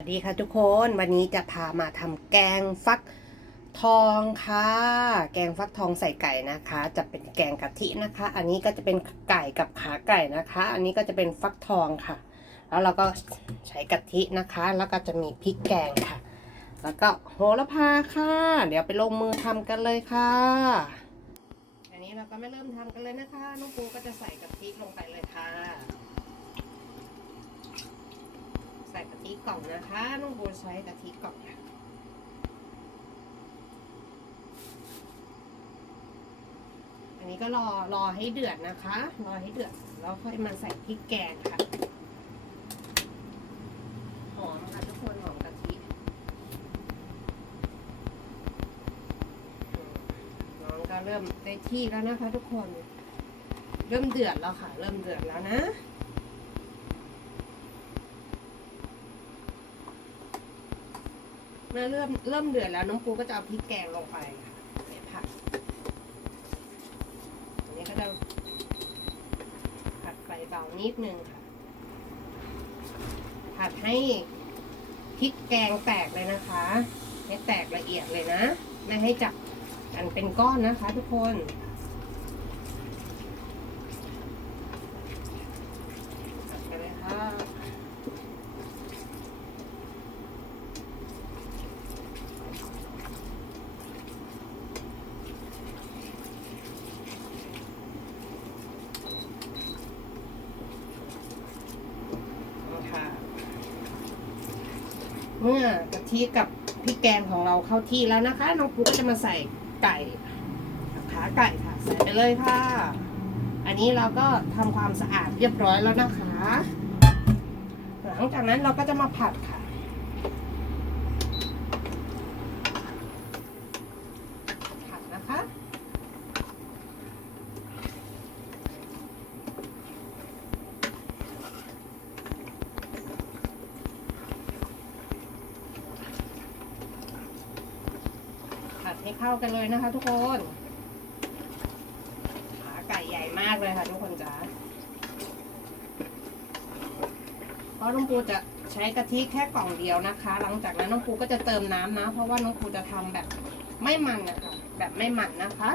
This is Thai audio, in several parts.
สวัสดีค่ะทุกคนวันนี้จะพามาทำแกงฟักทองค่ะ แกงฟักทองใส่ไก่นะคะ จะเป็นแกงกะทินะคะ อันนี้ก็จะเป็นไก่กับขาไก่นะคะ อันนี้ก็จะเป็นฟักทองค่ะ แล้วเราก็ใช้กะทินะคะ แล้วก็จะมีพริกแกงค่ะ แล้วก็โหระพาค่ะ เดี๋ยวไปลงมือทำกันเลยค่ะ อันนี้เราก็ไม่เริ่มทำกันเลยนะคะน้องปูก็จะใส่กะทิลงไปเลยค่ะ ใส่กะทิกล่อง นะคะน้องโบใช้กะทิกล่องค่ะอันนี้ก็รอรอให้เดือดนะคะ รอให้เดือดแล้วค่อยมาใส่พริกแกงค่ะหอมค่ะทุกคนหอมกะทิน้องก็เริ่มได้ที่แล้วนะคะ ทุกคน เริ่มเดือดแล้วค่ะ เริ่มเดือดแล้วนะ เมื่อเริ่มเริ่มเดือดแล้วน้องปูก็จะเอาพริกแกงลงไปค่ะใส่ผักอันนี้ก็จะผัดไฟเบานิดนึงค่ะ ผัดให้พริกแกงแตกเลยนะคะ ให้แตกละเอียดเลยนะ ไม่ให้จับกันเป็นก้อนนะคะทุกคนผัดไปเลยค่ะ ค่ะเมื่อกะทิกับพริกแกงของเราเข้าที่แล้วนะคะน้องปูก็จะมาใส่ไก่ขาไก่ค่ะ ใส่ไปเลยค่ะ อันนี้เราก็ทำความสะอาดเรียบร้อยแล้วนะคะ หลังจากนั้นเราก็จะมาผัดค่ะ ผัดนะคะ ให้เข้ากันเลยนะคะ ทุกคนขาไก่ใหญ่มากเลยค่ะ ทุกคนจ๋าเพราะน้องปูจะใช้กะทิแค่กล่องเดียวนะคะ หลังจากนั้นน้องปูก็จะเติมน้ำนะ เพราะว่าน้องปูจะทำแบบไม่มันนะคะแบบไม่มันนะคะ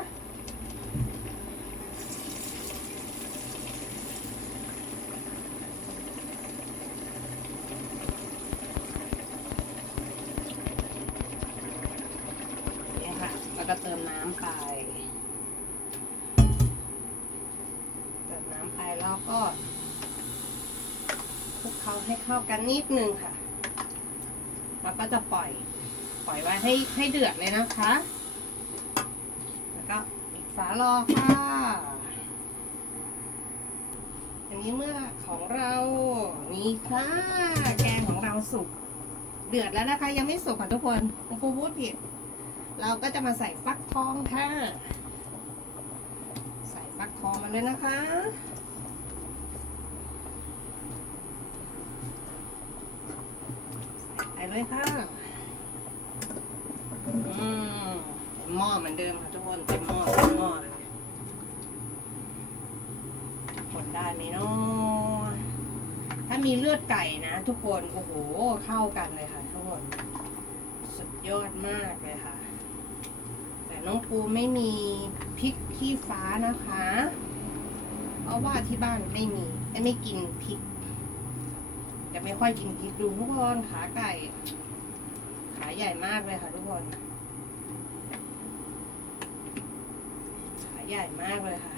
เนี่ยค่ะ แล้วก็เติมน้ำไป เติมน้ำไปแล้ว ก็คลุกเคล้าให้เข้ากันนิดนึงค่ะ แล้วก็จะปล่อย ปล่อยไว้ให้ให้เดือดเลยนะคะ แล้วก็ปิดฝารอค่ะ อันนี้เมื่อของเรานี่ค่ะ แกงของเราสุก เดือดแล้วนะคะ ยังไม่สุกค่ะทุกคนคุณครูพูดผิด เราก็จะมาใส่ฟักทองค่ะ ใส่ฟักทองมาเลยนะคะ ใส่ เลยค่ะอืมหม้อเหมือนเดิมค่ะทุกคนเต็มหม้อเต็มหม้อเลยคนได้ไหมเนาะถ้ามีเลือดไก่นะ ทุกคนโอ้โหเข้ากันเลยค่ะทุกคนสุดยอดมากเลยค่ะ แต่น้องปูไม่มีพริกขี้ฟ้านะคะ เพราะว่าที่บ้านไม่มีไม่กินพริก จะไม่ค่อยกินพริกดูทุกคนขาไก่ ขาใหญ่มากเลยค่ะทุกคนขาใหญ่มากเลยค่ะ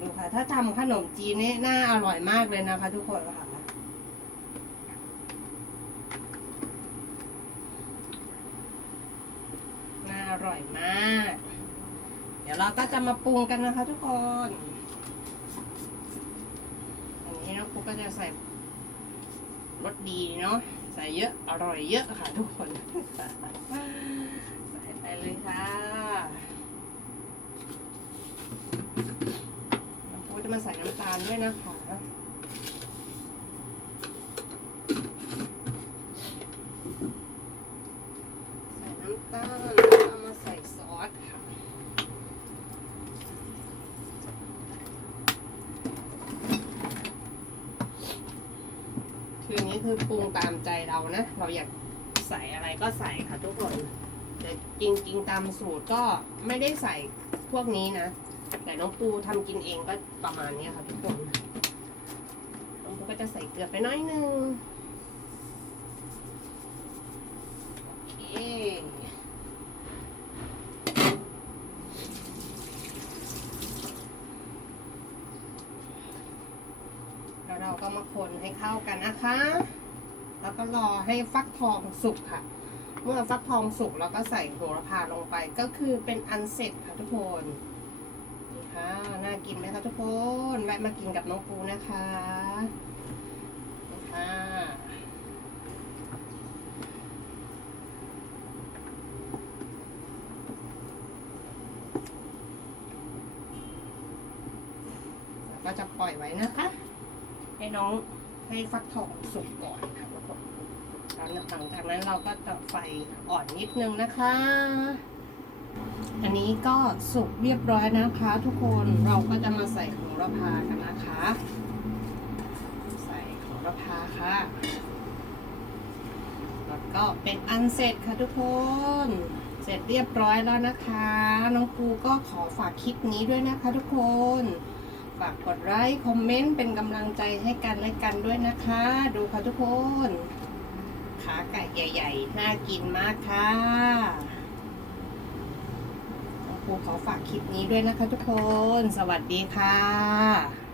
ดูค่ะ ถ้าทำขนมจีนนี่น่าอร่อยมากเลยนะคะ ทุกคนค่ะน่าอร่อยมาก เดี๋ยวเราก็จะมาปรุงกันนะคะ ทุกคนอันนี้น้องปุ๊กก็จะใส่ รสดีเนาะใส่เยอะอร่อยเยอะค่ะทุกคนใส่ไปเลยค่ะน้องปุ๊กจะมาใส่น้ำตาลด้วยนะคะใส่น้ำตาลแล้วมาใส่ซอสค่ะ คืออย่างนี้คือปรุงตามใจเรานะ เราอยากใส่อะไรก็ใส่ค่ะทุกคนแต่จริง ๆ ตามสูตรก็ไม่ได้ใส่พวกนี้นะ แต่น้องปูทำกินเองก็ประมาณนี้ค่ะทุกคน น้องปูก็จะใส่เกลือไปน้อยนึงโอเค แล้วเราก็มาคนให้เข้ากันนะคะ แล้วก็รอให้ฟักทองสุกค่ะ เมื่อฟักทองสุกเราก็ใส่โหระพาลงไป ก็คือเป็นอันเสร็จค่ะทุกคนนี่ค่ะน่ากินไหมคะทุกคนแวะมากินกับน้องปูนะคะนี่ค่ะแล้วก็จะปล่อยไว้นะคะ ให้น้องให้ฟักทองสุกก่อนค่ะทุกคนแล้วหลังจากนั้นเราก็จะไฟอ่อนนิดนึงนะคะ อันนี้ก็สุกเรียบร้อยนะคะ ทุกคนเราก็จะมาใส่โหระพากันนะคะ ใส่โหระพาค่ะแล้วก็เป็นอันเสร็จค่ะทุกคนเสร็จเรียบร้อยแล้วนะคะ น้องปูก็ขอฝากคลิปนี้ด้วยนะคะทุกคน ฝากกดไลค์คอมเมนต์เป็นกำลังใจให้กันและกันด้วยนะคะ ดูค่ะทุกคน ขาไก่ใหญ่ ๆ น่ากินมากค่ะครูขอฝากคลิปนี้ด้วยนะคะทุกคน สวัสดีค่ะ